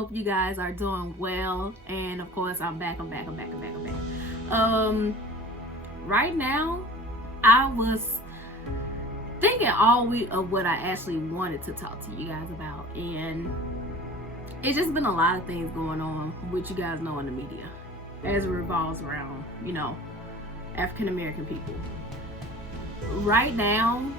hope you guys are doing well. And of course, I'm back. Right now, I was thinking all week of what I actually wanted to talk to you guys about, and it's just been a lot of things going on, which you guys know in the media, as it revolves around, African American people. Right now,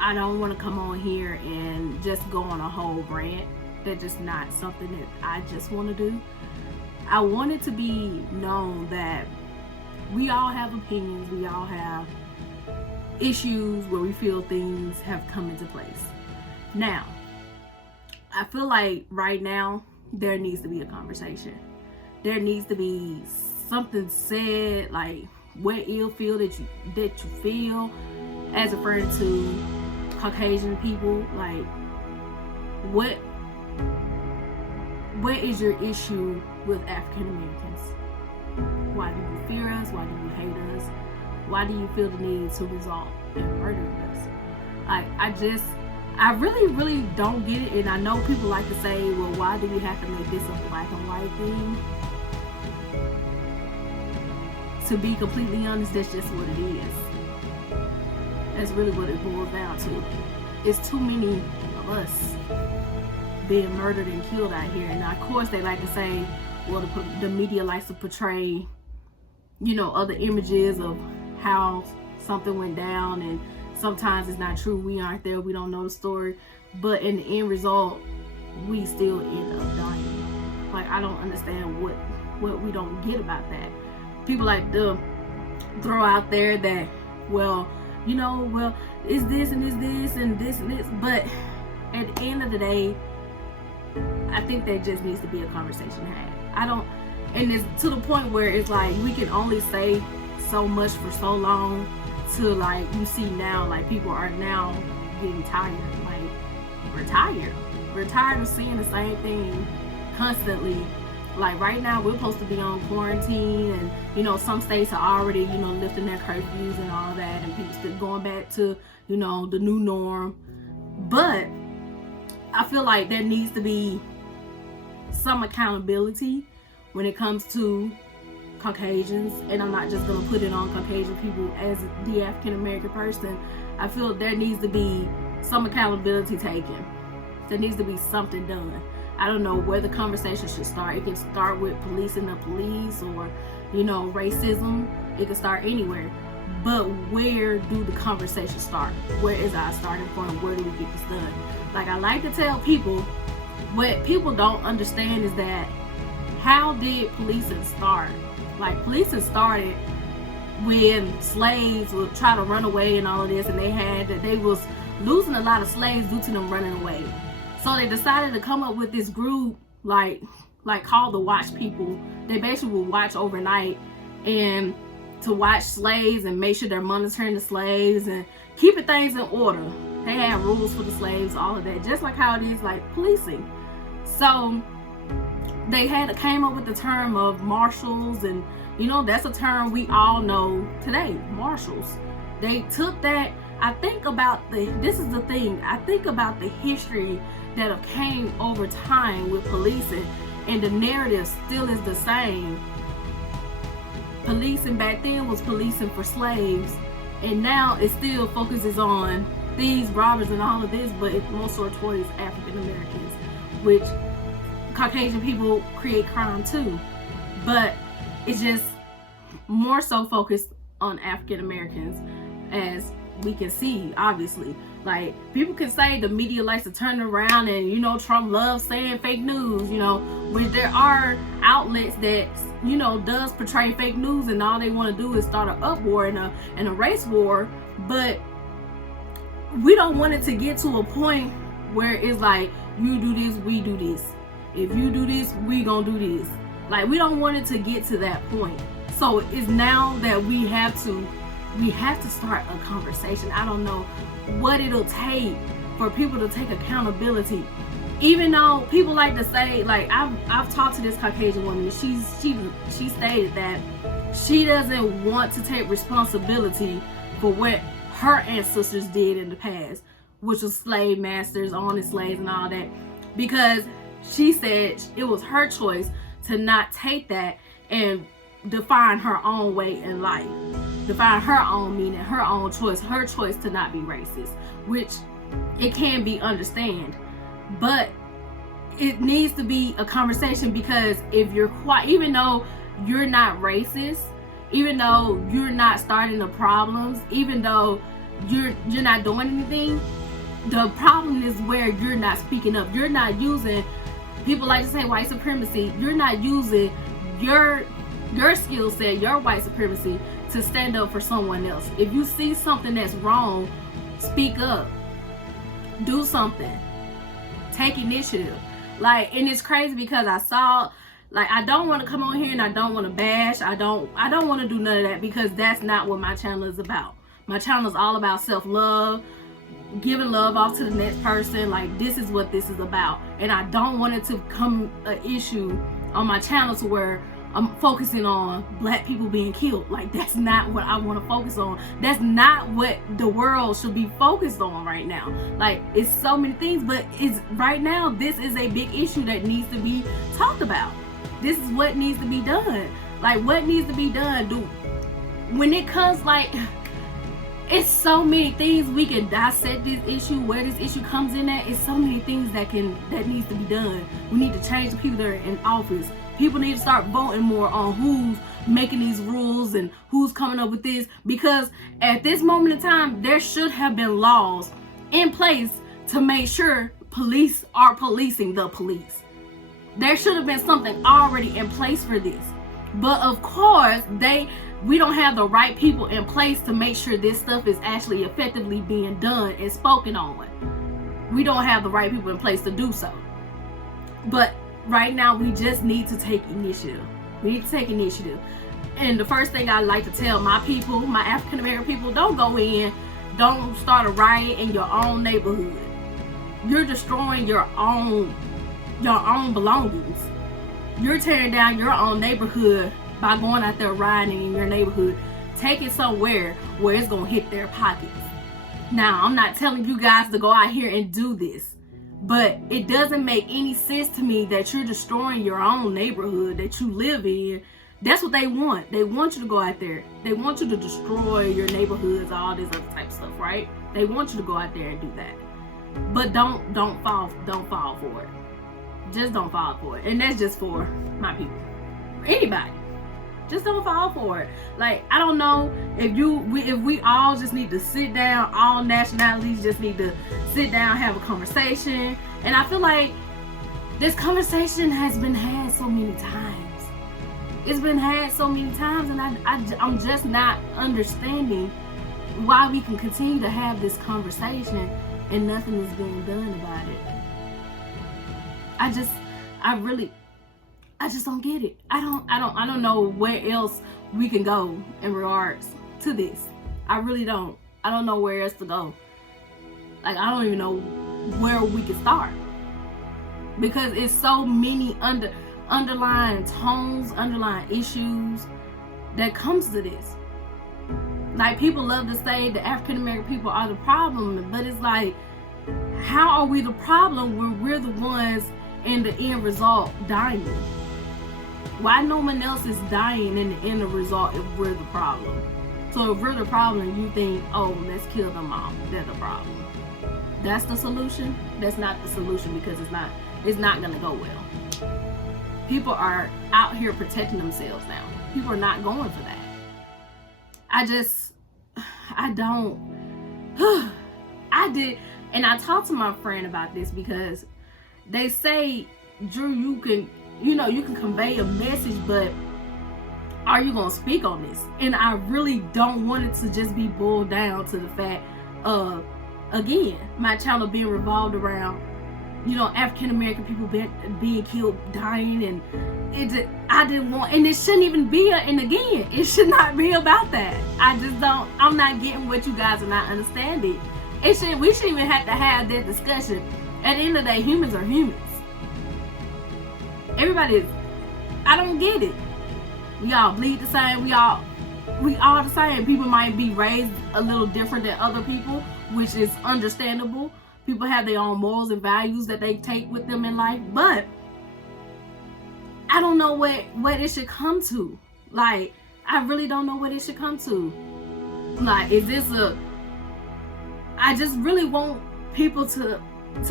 I don't want to come on here and just go on a whole rant. That's just not something that I just want to do. I want it to be known that we all have opinions, we all have issues where we feel things have come into place. Now, I feel like right now there needs to be a conversation. There needs to be something said, like what ill feel that you feel as referring to Caucasian people. Like what is your issue with African Americans? Why do you fear us? Why do you hate us? Why do you feel the need to result in murdering us? I really don't get it. And I know people like to say, well, why do we have to make this a black and white thing? To be completely honest, that's just what it is. That's really what it boils down to. It's too many of us being murdered and killed out here. And of course they like to say, well, the media likes to portray, other images of how something went down, and sometimes it's not true. We aren't there, we don't know the story, but in the end result, we still end up dying. Like, I don't understand what we don't get about that. People like to throw out there that, well, it's this and it's this and this and this, but at the end of the day, I think there just needs to be a conversation had. And it's to the point where it's like we can only say so much for so long, to like you see now, like people are now getting tired. Like we're tired of seeing the same thing constantly. Like right now we're supposed to be on quarantine, and some states are already lifting their curfews and all that, and people still going back to the new norm. But I feel like there needs to be some accountability when it comes to Caucasians, and I'm not just gonna put it on Caucasian people as the African American person. I feel there needs to be some accountability taken. There needs to be something done. I don't know where the conversation should start. It can start with policing the police, or racism. It can start anywhere, but where do the conversations start? Where is our starting point? Where do we get this done? Like, I like to tell people, what people don't understand is that, how did policing start? Like, policing started when slaves would try to run away and all of this, and they was losing a lot of slaves due to them running away. So they decided to come up with this group like called the Watch People. They basically would watch overnight and to watch slaves and make sure they're monitoring the slaves and keeping things in order. They had rules for the slaves, all of that, just like how it is like policing. So they came up with the term of marshals, and that's a term we all know today, marshals. They took that. I think about the history that have came over time with policing, and the narrative still is the same. Policing back then was policing for slaves, and now it still focuses on thieves, robbers, and all of this, but it's more so towards African Americans, which Caucasian people create crime too, but it's just more so focused on African Americans, as we can see. Obviously, like, people can say the media likes to turn around, and Trump loves saying fake news, when there are outlets that does portray fake news, and all they want to do is start an uproar and a race war. But we don't want it to get to a point where it's like, you do this, we do this. If you do this, we gonna do this. Like, we don't want it to get to that point. So it's now that we have to start a conversation. I don't know what it'll take for people to take accountability. Even though people like to say, like, I've talked to this Caucasian woman, she stated that she doesn't want to take responsibility for what her ancestors did in the past, which was slave masters, owning slaves and all that, because she said it was her choice to not take that and define her own way in life, define her own meaning, her own choice, her choice to not be racist, which it can be understand, but it needs to be a conversation, because if you're quiet, even though you're not racist, even though you're not starting the problems, even though you're not doing anything, the problem is where you're not speaking up. You're not using, people like to say white supremacy, you're not using your skill set, your white supremacy, to stand up for someone else. If you see something that's wrong, speak up, do something, take initiative. Like, and it's crazy because I saw, like, I don't want to come on here and I don't want to bash, I don't want to do none of that, because that's not what my channel is about. My channel is all about self-love, giving love off to the next person. Like, this is what this is about, and I don't want it to become an issue on my channel to where I'm focusing on black people being killed. Like, that's not what I want to focus on. That's not what the world should be focused on right now. Like, it's so many things, but it's right now, this is a big issue that needs to be talked about. This is what needs to be done. Like, what needs to be done, when it comes, like, it's so many things we can dissect this issue, where this issue comes in at. It's so many things that needs to be done. We need to change the people that are in office. People need to start voting more on who's making these rules and who's coming up with this, because at this moment in time, there should have been laws in place to make sure police are policing the police. There should have been something already in place for this. But of course, we don't have the right people in place to make sure this stuff is actually effectively being done and spoken on. We don't have the right people in place to do so. But right now, we just need to take initiative. We need to take initiative. And the first thing I like to tell my people, my African American people, don't go in, don't start a riot in your own neighborhood. You're destroying your own belongings. You're tearing down your own neighborhood by going out there rioting in your neighborhood. Take it somewhere where it's gonna hit their pockets. Now, I'm not telling you guys to go out here and do this, but it doesn't make any sense to me that you're destroying your own neighborhood that you live in. That's what they want. They want you to go out there. They want you to destroy your neighborhoods, all this other type of stuff, right? They want you to go out there and do that. But don't fall for it. Just don't fall for it. And that's just for my people. Anybody. Just don't fall for it. Like, I don't know if we all just need to sit down, all nationalities just need to sit down, have a conversation. And I feel like this conversation has been had so many times. It's been had so many times, and I'm just not understanding why we can continue to have this conversation and nothing is being done about it. I just don't get it. I don't know where else we can go in regards to this. I really don't. I don't know where else to go. Like, I don't even know where we can start, because it's so many underlying tones, underlying issues that comes to this. Like, people love to say the African American people are the problem, but it's like, how are we the problem when we're the ones in the end result dying? Why no one else is dying in the end result if we're the problem? So if we're the problem, you think, oh, let's kill them all. They're the problem. That's the solution? That's not the solution, because it's not gonna go well. People are out here protecting themselves now. People are not going for that. I did, and I talked to my friend about this, because they say, Drew, you can convey a message, but are you gonna speak on this? And I really don't want it to just be boiled down to the fact of, again, my channel being revolved around, African American people being killed, dying, and I didn't want, and it shouldn't even be, and again, it should not be about that. I'm not getting what you guys are not understanding. We shouldn't even have to have that discussion. At the end of the day, humans are humans. I don't get it. We all bleed the same. We all the same. People might be raised a little different than other people, which is understandable. People have their own morals and values that they take with them in life. But I don't know what it should come to. Like, I really don't know what it should come to. Like, is this I just really want people to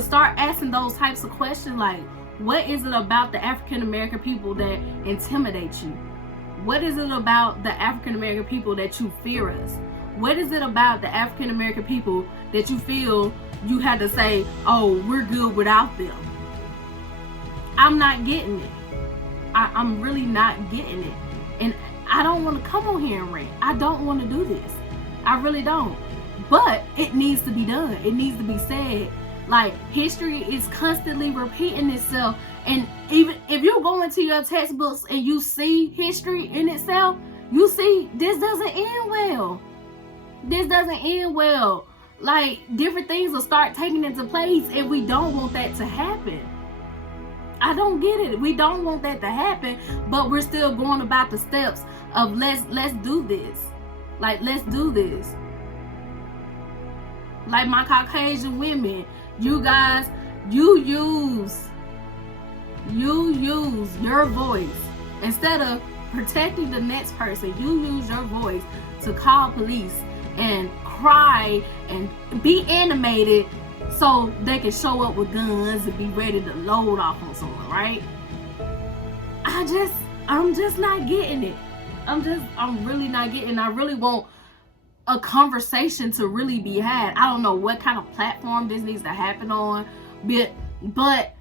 start asking those types of questions. Like, what is it about the African American people that intimidate you? What is it about the African American people that you fear us? What is it about the African American people that you feel you had to say, oh, we're good without them? I'm not getting it. I'm really not getting it. And I don't want to come on here and rant. I don't want to do this. I really don't. But it needs to be done. It needs to be said. Like, history is constantly repeating itself. And even if you go into your textbooks and you see history in itself, you see this doesn't end well. This doesn't end well. Like, different things will start taking into place, and we don't want that to happen. I don't get it. We don't want that to happen, but we're still going about the steps of let's do this. Like, let's do this. Like, my Caucasian women, you guys, you use your voice. Instead of protecting the next person, you use your voice to call police and cry and be animated so they can show up with guns and be ready to load off on someone, right? I'm just not getting it. I'm really not getting it. I really want a conversation to really be had. I don't know what kind of platform this needs to happen on, but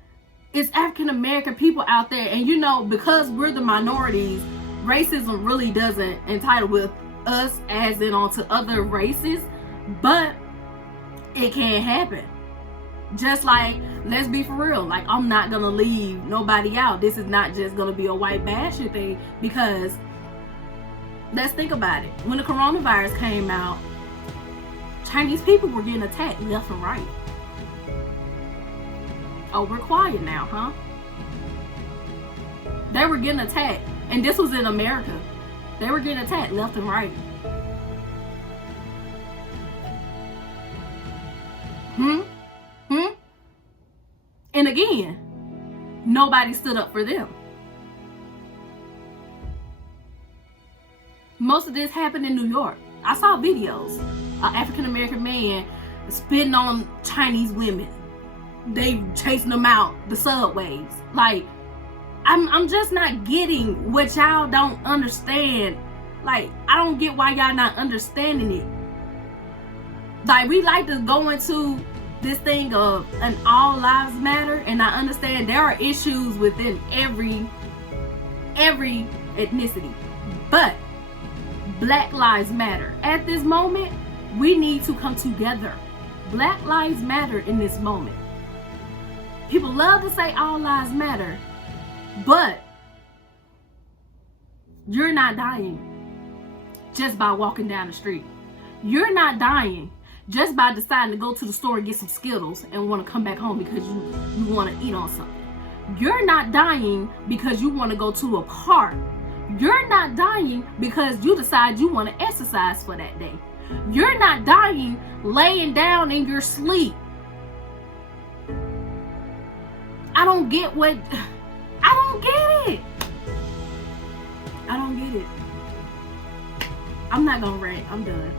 it's African American people out there, and you know, because we're the minorities, racism really doesn't entitle with us as in onto other races, but it can happen. Just like, let's be for real, like, I'm not gonna leave nobody out. This is not just gonna be a white bashing thing, because let's think about it. When the coronavirus came out, Chinese people were getting attacked left and right. Oh, we're quiet now, huh? They were getting attacked, and this was in America. They were getting attacked left and right. And again, nobody stood up for them. Most of this happened in New York. I saw videos. An African American man spitting on Chinese women. They chasing them out the subways. Like, I'm just not getting what y'all don't understand. Like, I don't get why y'all not understanding it. Like, we like to go into this thing of an all lives matter, and I understand there are issues within every ethnicity, but Black Lives Matter. At this moment, we need to come together. Black Lives Matter in this moment. People love to say all lives matter, but you're not dying just by walking down the street. You're not dying just by deciding to go to the store and get some Skittles and want to come back home because you want to eat on something. You're not dying because you want to go to a park. You're not dying because you decide you want to exercise for that day. You're not dying laying down in your sleep. I don't get it. I don't get it. I'm not gonna rant. I'm done.